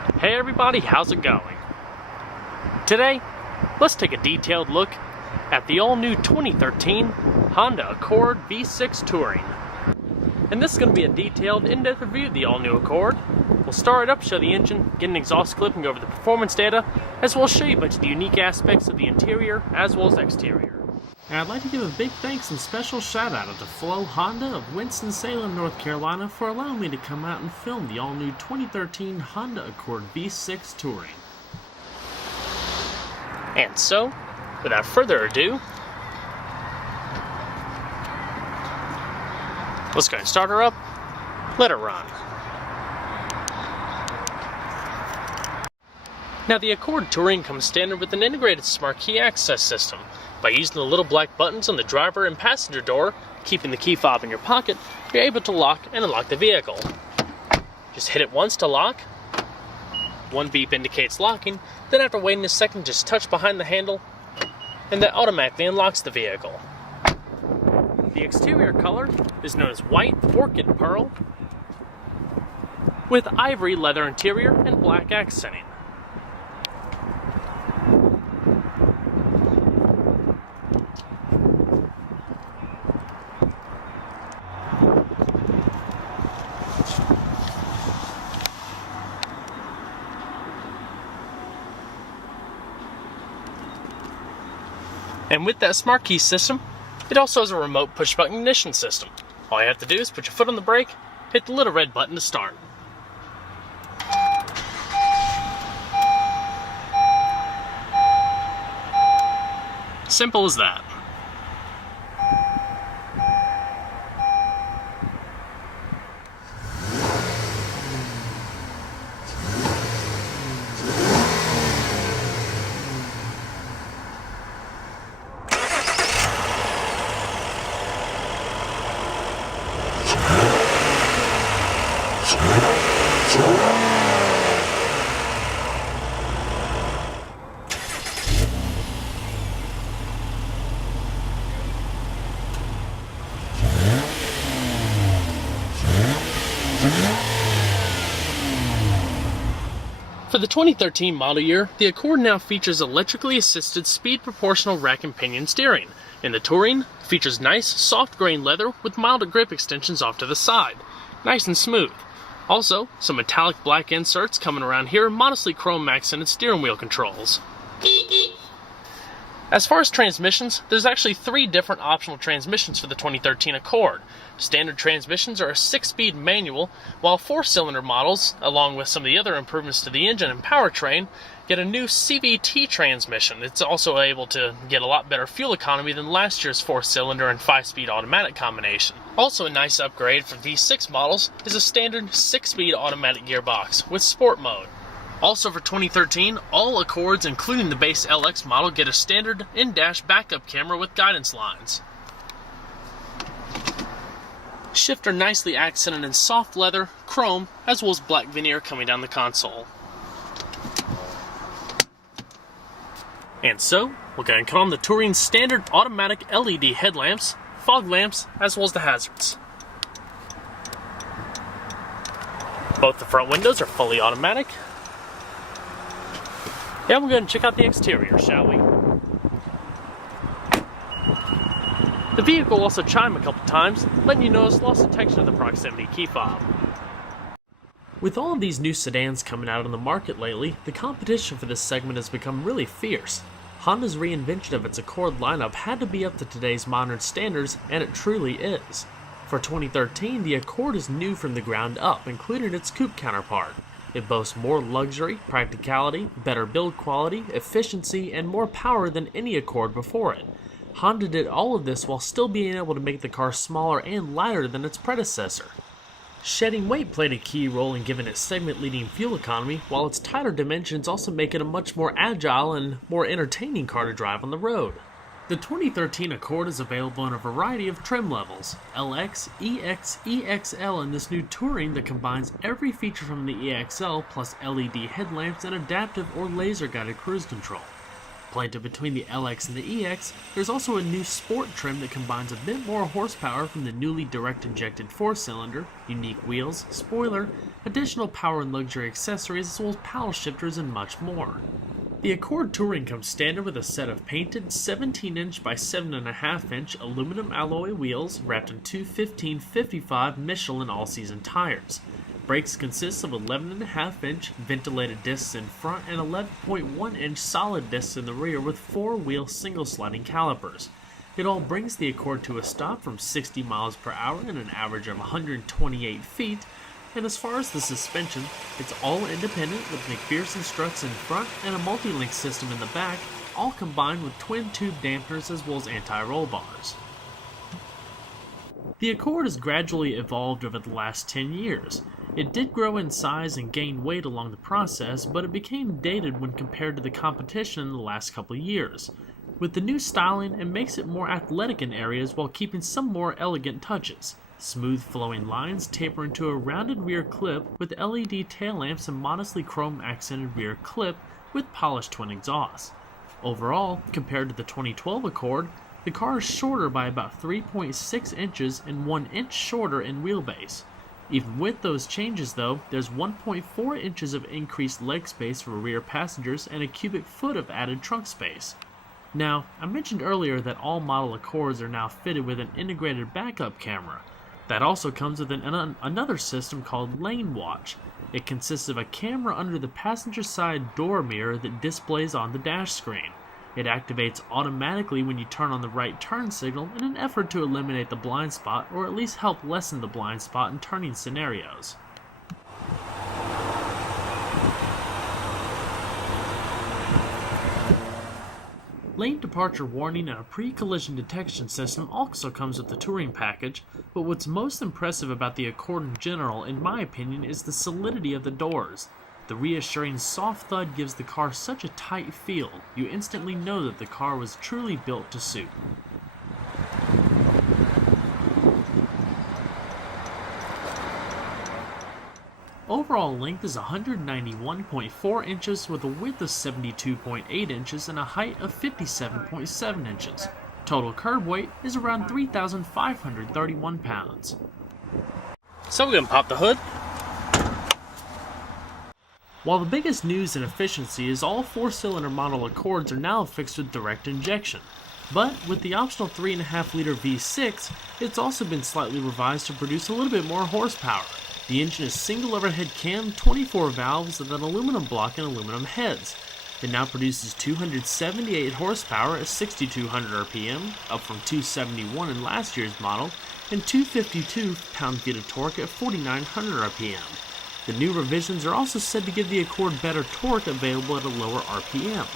Hey everybody, how's it going? Today, let's take a detailed look at the all-new 2013 Honda Accord V6 Touring. And this is going to be a detailed, in-depth review of the all-new Accord. We'll start it up, show the engine, get an exhaust clip, and go over the performance data, as well as show you a bunch of the unique aspects of the interior as well as exterior. And I'd like to give a big thanks and special shout out to Flo Honda of Winston-Salem, North Carolina for allowing me to come out and film the all-new 2013 Honda Accord V6 Touring. And so, without further ado, let's go ahead and start her up, let her run. Now the Accord Touring comes standard with an integrated smart key access system. By using the little black buttons on the driver and passenger door, keeping the key fob in your pocket, you're able to lock and unlock the vehicle. Just hit it once to lock. One beep indicates locking, then after waiting a second, just touch behind the handle, and that automatically unlocks the vehicle. The exterior color is known as white orchid pearl, with ivory leather interior and black accenting. And with that smart key system, it also has a remote push-button ignition system. All you have to do is put your foot on the brake, hit the little red button to start. Simple as that. For the 2013 model year, the Accord now features electrically assisted speed proportional rack and pinion steering. In the Touring, it features nice, soft grain leather with mild grip extensions off to the side. Nice and smooth. Also, some metallic black inserts coming around here, modestly chrome accented steering wheel controls. As far as transmissions, there's actually 3 different optional transmissions for the 2013 Accord. Standard transmissions are a 6-speed manual, while 4-cylinder models, along with some of the other improvements to the engine and powertrain, get a new CVT transmission. It's also able to get a lot better fuel economy than last year's 4-cylinder and 5-speed automatic combination. Also a nice upgrade for V6 models is a standard 6-speed automatic gearbox with sport mode. Also for 2013, all Accords, including the base LX model, get a standard in-dash backup camera with guidance lines. Shifter nicely accented in soft leather, chrome, as well as black veneer coming down the console. And so, we'll go ahead and cut on the Touring standard automatic LED headlamps, fog lamps, as well as the hazards. Both the front windows are fully automatic. Yeah, we'll go ahead and check out the exterior, shall we? The vehicle will also chime a couple times, letting you notice loss detection of the proximity key fob. With all of these new sedans coming out on the market lately, the competition for this segment has become really fierce. Honda's reinvention of its Accord lineup had to be up to today's modern standards, and it truly is. For 2013, the Accord is new from the ground up, including its coupe counterpart. It boasts more luxury, practicality, better build quality, efficiency, and more power than any Accord before it. Honda did all of this while still being able to make the car smaller and lighter than its predecessor. Shedding weight played a key role in giving it segment-leading fuel economy, while its tighter dimensions also make it a much more agile and more entertaining car to drive on the road. The 2013 Accord is available in a variety of trim levels, LX, EX, EXL, and this new Touring that combines every feature from the EXL plus LED headlamps and adaptive or laser-guided cruise control. Planted between the LX and the EX, there's also a new Sport trim that combines a bit more horsepower from the newly direct-injected 4-cylinder, unique wheels, spoiler, additional power and luxury accessories, as well as paddle shifters and much more. The Accord Touring comes standard with a set of painted 17-inch by 7.5-inch aluminum alloy wheels wrapped in two 1555 Michelin all-season tires. Brakes consist of 11.5-inch ventilated discs in front and 11.1-inch solid discs in the rear with four-wheel single-sliding calipers. It all brings the Accord to a stop from 60 miles per hour and an average of 128 feet. And as far as the suspension, it's all independent with McPherson struts in front and a multi-link system in the back, all combined with twin-tube dampeners as well as anti-roll bars. The Accord has gradually evolved over the last 10 years. It did grow in size and gain weight along the process, but it became dated when compared to the competition in the last couple of years. With the new styling, it makes it more athletic in areas while keeping some more elegant touches. Smooth flowing lines taper into a rounded rear clip with LED tail lamps and modestly chrome accented rear clip with polished twin exhausts. Overall, compared to the 2012 Accord, the car is shorter by about 3.6 inches and 1 inch shorter in wheelbase. Even with those changes though, there's 1.4 inches of increased leg space for rear passengers and a cubic foot of added trunk space. Now, I mentioned earlier that all model Accords are now fitted with an integrated backup camera. That also comes with another system called Lane Watch. It consists of a camera under the passenger side door mirror that displays on the dash screen. It activates automatically when you turn on the right turn signal in an effort to eliminate the blind spot or at least help lessen the blind spot in turning scenarios. Lane departure warning and a pre-collision detection system also comes with the Touring package, but what's most impressive about the Accord in general, in my opinion, is the solidity of the doors. The reassuring soft thud gives the car such a tight feel, you instantly know that the car was truly built to suit. Overall length is 191.4 inches with a width of 72.8 inches and a height of 57.7 inches. Total curb weight is around 3,531 pounds. So we're going to pop the hood. While the biggest news in efficiency is all 4-cylinder model Accords are now fixed with direct injection. But with the optional 3.5-liter V6, it's also been slightly revised to produce a little bit more horsepower. The engine is single overhead cam, 24 valves with an aluminum block and aluminum heads. It now produces 278 horsepower at 6,200 RPM, up from 271 in last year's model, and 252 pound-feet of torque at 4,900 RPM. The new revisions are also said to give the Accord better torque available at a lower RPM.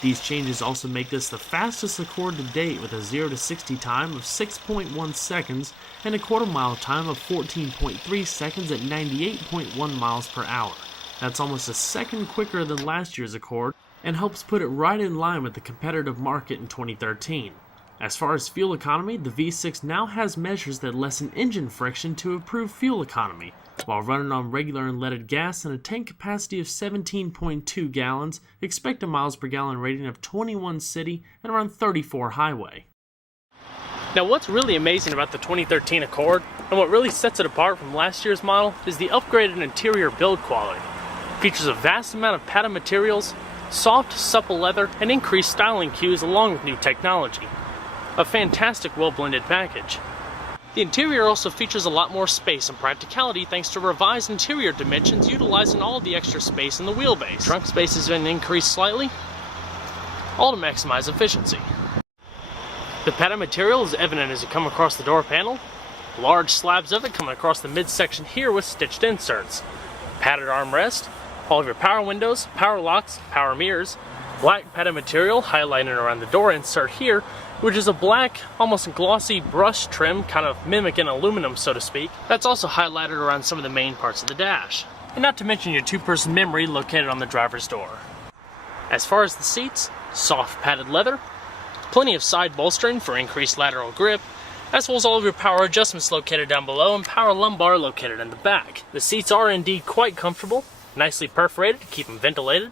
These changes also make this the fastest Accord to date with a 0 to 60 time of 6.1 seconds and a quarter-mile time of 14.3 seconds at 98.1 miles per hour. That's almost a second quicker than last year's Accord and helps put it right in line with the competitive market in 2013. As far as fuel economy, the V6 now has measures that lessen engine friction to improve fuel economy. While running on regular unleaded gas and a tank capacity of 17.2 gallons, expect a miles per gallon rating of 21 city and around 34 highway. Now what's really amazing about the 2013 Accord, and what really sets it apart from last year's model, is the upgraded interior build quality. It features a vast amount of padded materials, soft, supple leather, and increased styling cues along with new technology. A fantastic well-blended package. The interior also features a lot more space and practicality thanks to revised interior dimensions utilizing all of the extra space in the wheelbase. Trunk space has been increased slightly, all to maximize efficiency. The padded material is evident as you come across the door panel. Large slabs of it coming across the midsection here with stitched inserts. Padded armrest, all of your power windows, power locks, power mirrors, black padded material highlighted around the door insert here, which is a black, almost glossy brush trim, kind of mimicking aluminum, so to speak. That's also highlighted around some of the main parts of the dash. And not to mention your 2-person memory located on the driver's door. As far as the seats, soft padded leather, plenty of side bolstering for increased lateral grip, as well as all of your power adjustments located down below and power lumbar located in the back. The seats are indeed quite comfortable, nicely perforated to keep them ventilated.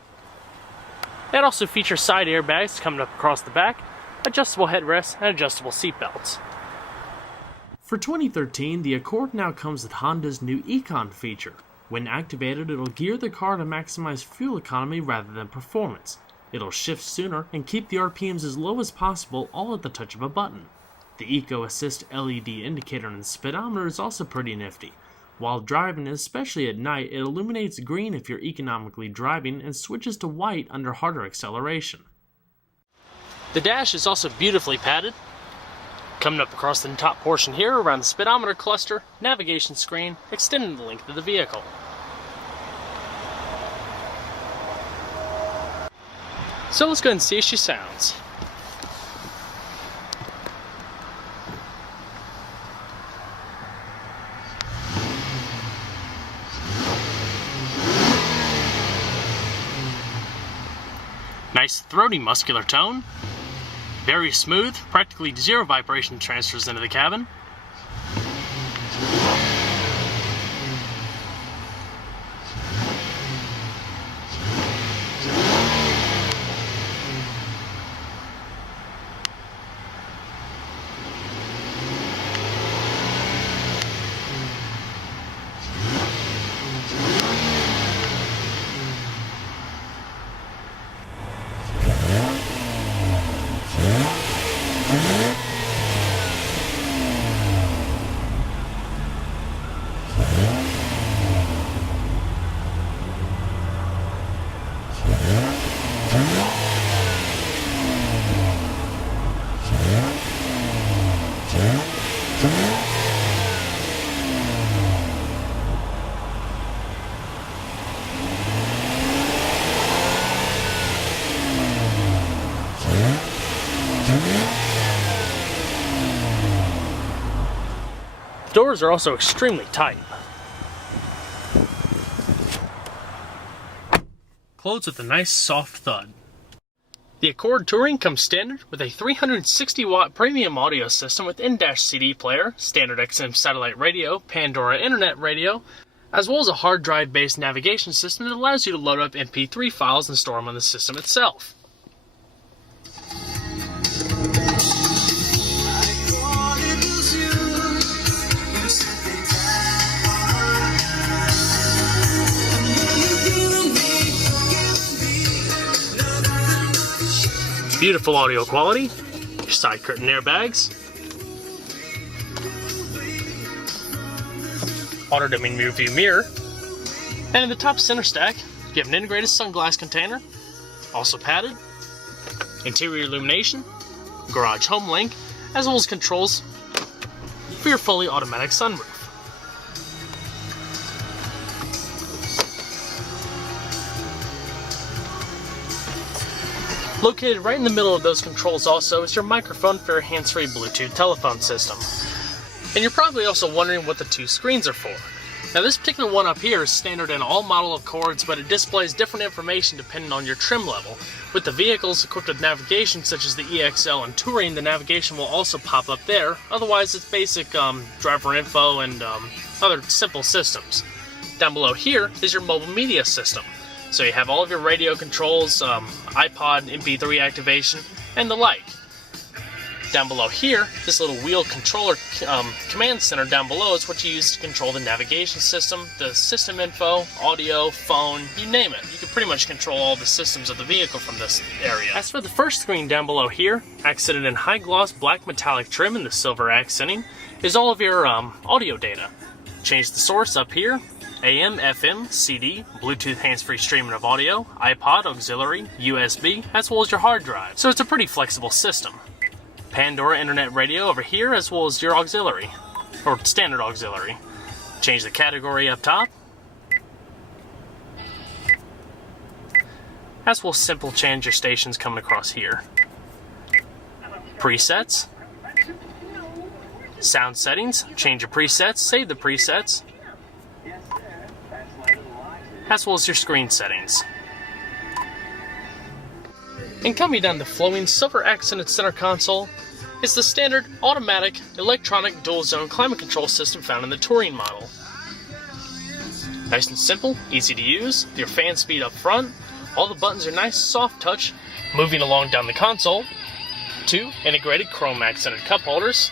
It also features side airbags coming up across the back, adjustable headrests, and adjustable seat belts. For 2013, the Accord now comes with Honda's new Econ feature. When activated, it'll gear the car to maximize fuel economy rather than performance. It'll shift sooner and keep the RPMs as low as possible, all at the touch of a button. The Eco Assist LED indicator on the speedometer is also pretty nifty. While driving, especially at night, it illuminates green if you're economically driving and switches to white under harder acceleration. The dash is also beautifully padded. Coming up across the top portion here around the speedometer cluster, navigation screen, extending the length of the vehicle. So let's go ahead and see how she sounds. Nice throaty muscular tone. Very smooth, practically zero vibration transfers into the cabin. Doors are also extremely tight. Closed with a nice soft thud. The Accord Touring comes standard with a 360-watt premium audio system with in-dash CD player, standard XM satellite radio, Pandora internet radio, as well as a hard drive-based navigation system that allows you to load up MP3 files and store them on the system itself. Beautiful audio quality, your side curtain airbags, auto-dimming rear view mirror, and in the top center stack, you have an integrated sunglass container, also padded, interior illumination, garage home link, as well as controls for your fully automatic sunroof. Located right in the middle of those controls also is your microphone for your hands-free Bluetooth telephone system. And you're probably also wondering what the two screens are for. Now this particular one up here is standard in all model Accords, but it displays different information depending on your trim level. With the vehicles equipped with navigation such as the EXL and Touring, the navigation will also pop up there. Otherwise it's basic driver info and other simple systems. Down below here is your mobile media system. So you have all of your radio controls, iPod, MP3 activation, and the like. Down below here, this little wheel controller command center down below is what you use to control the navigation system, the system info, audio, phone, you name it. You can pretty much control all the systems of the vehicle from this area. As for the first screen down below here, accented in high gloss black metallic trim in the silver accenting, is all of your audio data. Change the source up here. AM, FM, CD, Bluetooth hands-free streaming of audio, iPod, auxiliary, USB, as well as your hard drive. So it's a pretty flexible system. Pandora internet radio over here, as well as your auxiliary, or standard auxiliary. Change the category up top. As well as simple change your stations coming across here. Presets. Sound settings, change your presets, save the presets. As well as your screen settings. And coming down the flowing silver accented center console is the standard automatic electronic dual zone climate control system found in the Touring model. Nice and simple, easy to use, your fan speed up front, all the buttons are nice soft touch, moving along down the console, 2 integrated chrome accented cup holders,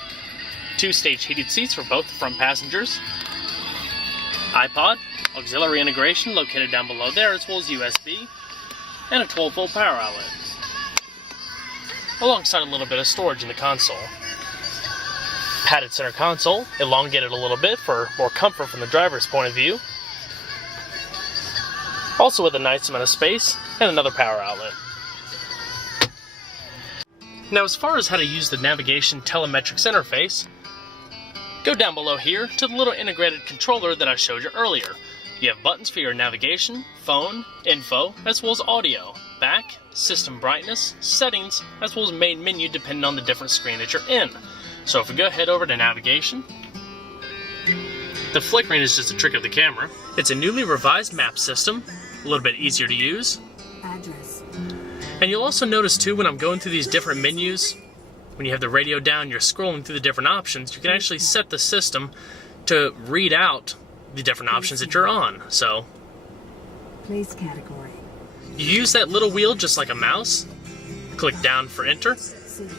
2 stage heated seats for both the front passengers, iPod, auxiliary integration located down below there, as well as USB, and a 12-volt power outlet, alongside a little bit of storage in the console. Padded center console, elongated a little bit for more comfort from the driver's point of view. Also with a nice amount of space and another power outlet. Now, as far as how to use the navigation telemetrics interface, go down below here to the little integrated controller that I showed you earlier. You have buttons for your navigation, phone, info, as well as audio, back, system brightness, settings, as well as main menu depending on the different screen that you're in. So if we go ahead over to navigation, the flickering is just a trick of the camera. It's a newly revised map system, a little bit easier to use. Address. And you'll also notice too, when I'm going through these different menus, when you have the radio down, you're scrolling through the different options, you can actually set the system to read out the different options that you're on. So, Place category. you use that little wheel just like a mouse, click down for enter, City.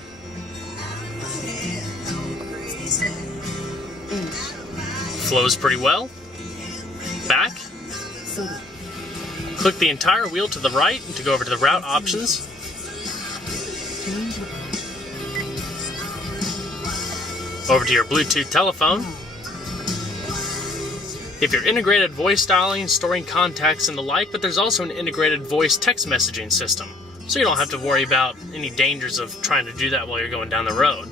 flows pretty well, back, City. click the entire wheel to the right to go over to the route options, Change route. over to your Bluetooth telephone. If you're integrated voice dialing, storing contacts and the like, but there's also an integrated voice text messaging system, so you don't have to worry about any dangers of trying to do that while you're going down the road.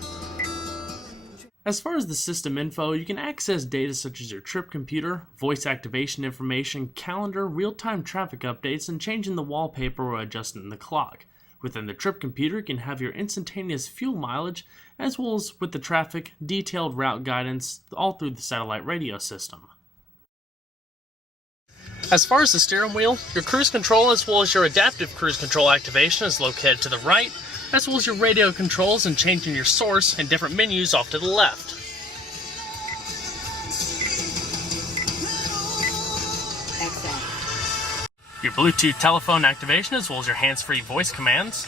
As far as the system info, you can access data such as your trip computer, voice activation information, calendar, real-time traffic updates, and changing the wallpaper or adjusting the clock. Within the trip computer, you can have your instantaneous fuel mileage, as well as with the traffic, detailed route guidance, all through the satellite radio system. As far as the steering wheel, your cruise control as well as your adaptive cruise control activation is located to the right, as well as your radio controls and changing your source and different menus off to the left. XM. Your Bluetooth telephone activation as well as your hands-free voice commands.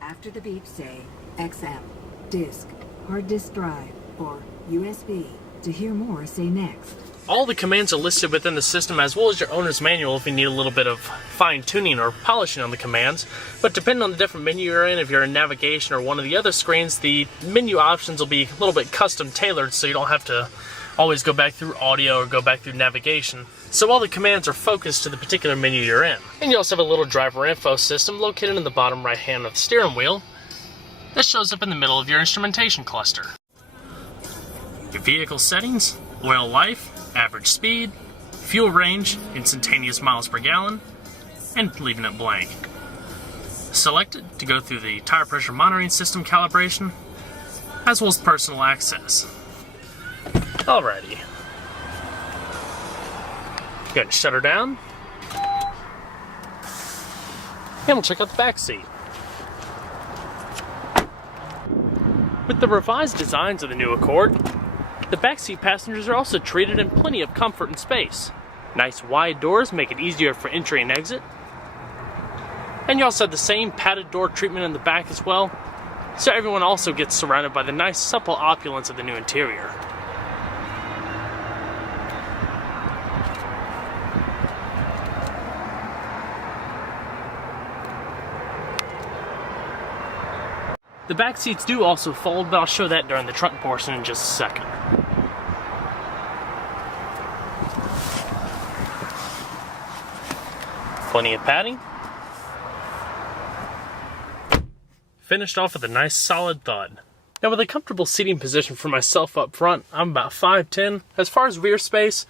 After the beep, say XM, disk, hard disk drive, or USB. To hear more, say next. All the commands are listed within the system as well as your owner's manual if you need a little bit of fine-tuning or polishing on the commands. But depending on the different menu you're in, if you're in navigation or one of the other screens, the menu options will be a little bit custom tailored so you don't have to always go back through audio or go back through navigation. So all the commands are focused to the particular menu you're in. And you also have a little driver info system located in the bottom right hand of the steering wheel that shows up in the middle of your instrumentation cluster. Your vehicle settings, oil life, average speed, fuel range, instantaneous miles per gallon, and leaving it blank. Select it to go through the tire pressure monitoring system calibration, as well as personal access. Alrighty. Go ahead and shut her down. And we'll check out the back seat. With the revised designs of the new Accord, the backseat passengers are also treated in plenty of comfort and space. Nice wide doors make it easier for entry and exit. And you also have the same padded door treatment in the back as well, so everyone also gets surrounded by the nice supple opulence of the new interior. The back seats do also fold, but I'll show that during the trunk portion in just a second. Plenty of padding. Finished off with a nice solid thud. Now with a comfortable seating position for myself up front, I'm about 5'10". As far as rear space,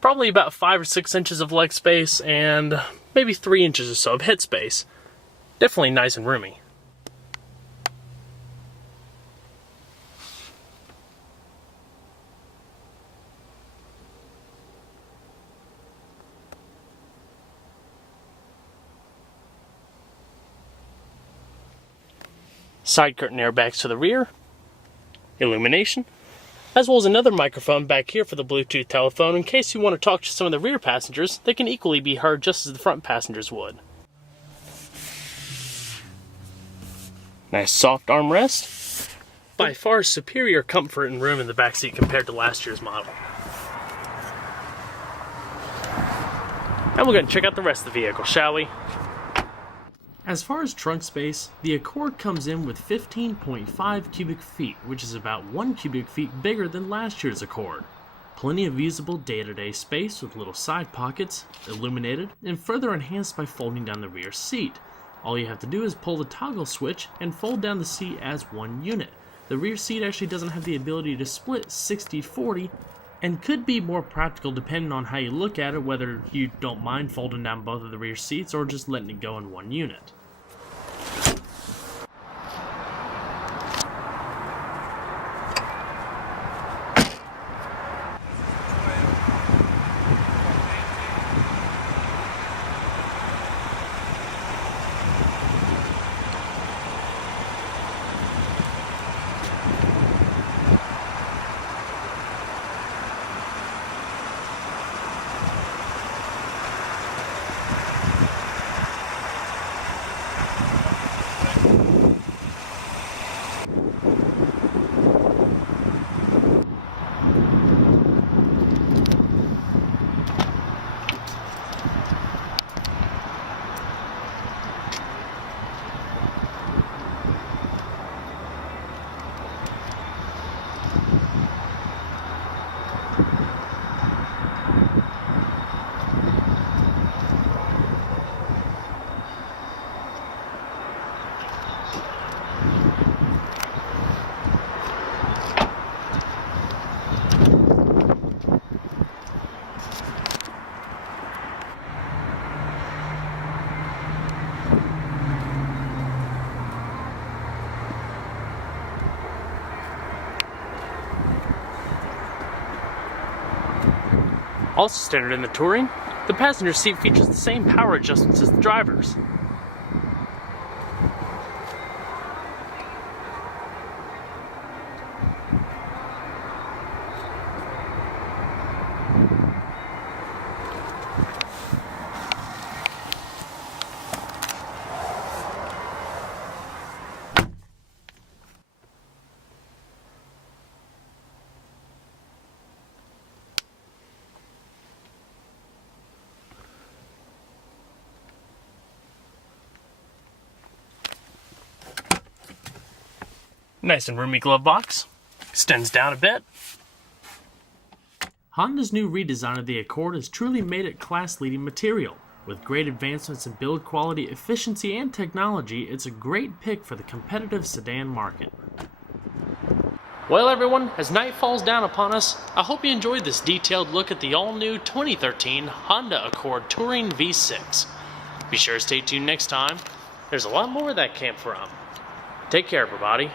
probably about 5 or 6 inches of leg space and maybe 3 inches or so of head space. Definitely nice and roomy. Side curtain airbags to the rear, illumination, as well as another microphone back here for the Bluetooth telephone in case you want to talk to some of the rear passengers. They can equally be heard just as the front passengers would. Nice soft armrest. By far superior comfort and room in the backseat compared to last year's model. And we're going to check out the rest of the vehicle, shall we? As far as trunk space, the Accord comes in with 15.5 cubic feet, which is about 1 cubic feet bigger than last year's Accord. Plenty of usable day-to-day space with little side pockets, illuminated, and further enhanced by folding down the rear seat. All you have to do is pull the toggle switch and fold down the seat as one unit. The rear seat actually doesn't have the ability to split 60-40, and could be more practical depending on how you look at it, whether you don't mind folding down both of the rear seats or just letting it go in one unit. Also standard in the Touring, the passenger seat features the same power adjustments as the driver's. Nice and roomy glove box. Extends down a bit. Honda's new redesign of the Accord has truly made it class-leading material. With great advancements in build quality, efficiency, and technology, it's a great pick for the competitive sedan market. Well everyone, as night falls down upon us, I hope you enjoyed this detailed look at the all-new 2013 Honda Accord Touring V6. Be sure to stay tuned next time. There's a lot more of that came from. Take care everybody.